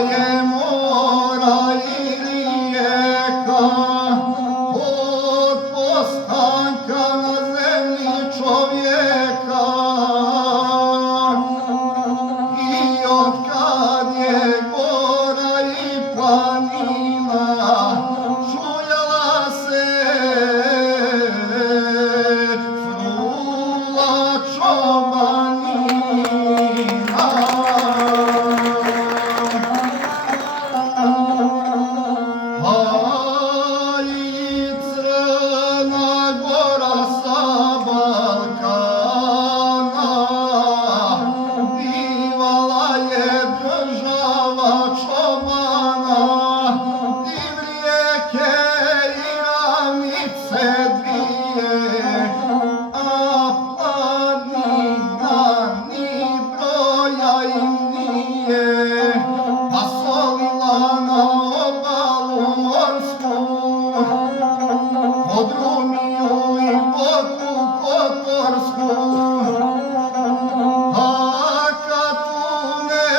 je mora i rijeka, od postanka na zemlji čovjeka. I od kad je gora i planina, čujala se trula čobanina. A i Crna Gora sa Balkana bivala je država čobana, div rijeke i ravnice dvije, a planina ni broja im nije, pa solila na obalu morsku, Podrumiju i Boku Kotorsku. A kad tu ne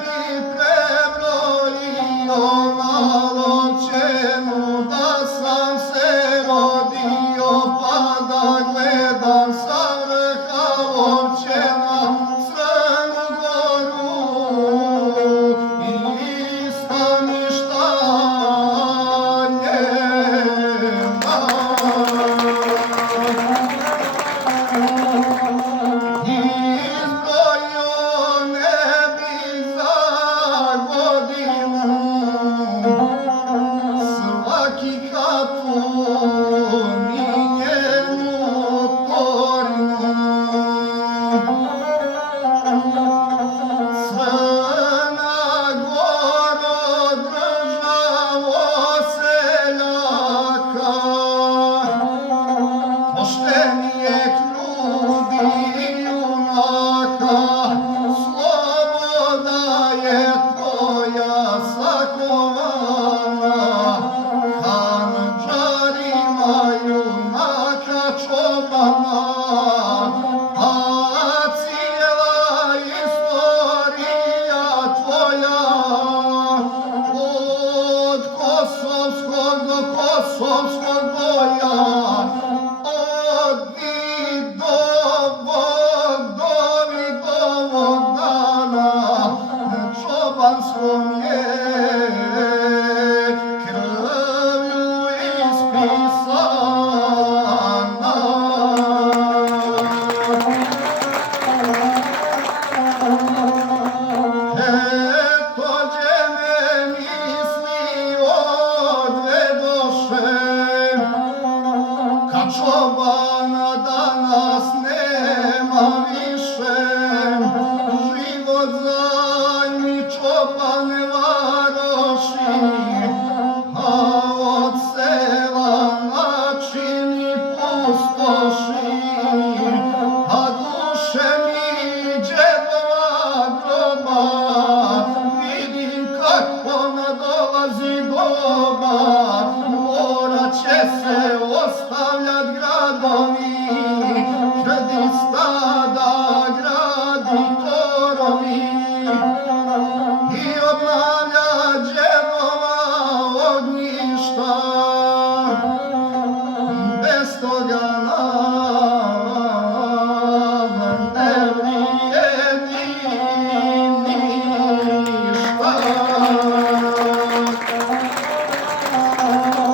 bi prebrojio Maločenu, da sam se rodio pa da gledam sa vrha Lovćena Crnu Goru i staništa njena. Izbrojio ne bi za godinu svaki katun i njenu torinu. Crna Goro, državo seljaka, poštenijeg ljudi i junaka, sloboda je tvoja sakovana, handžarima junaka čobana, a cijela istorija tvoja od kosovskog do kosovskog boja, od Vidovog do Vidovog dana, čobanskom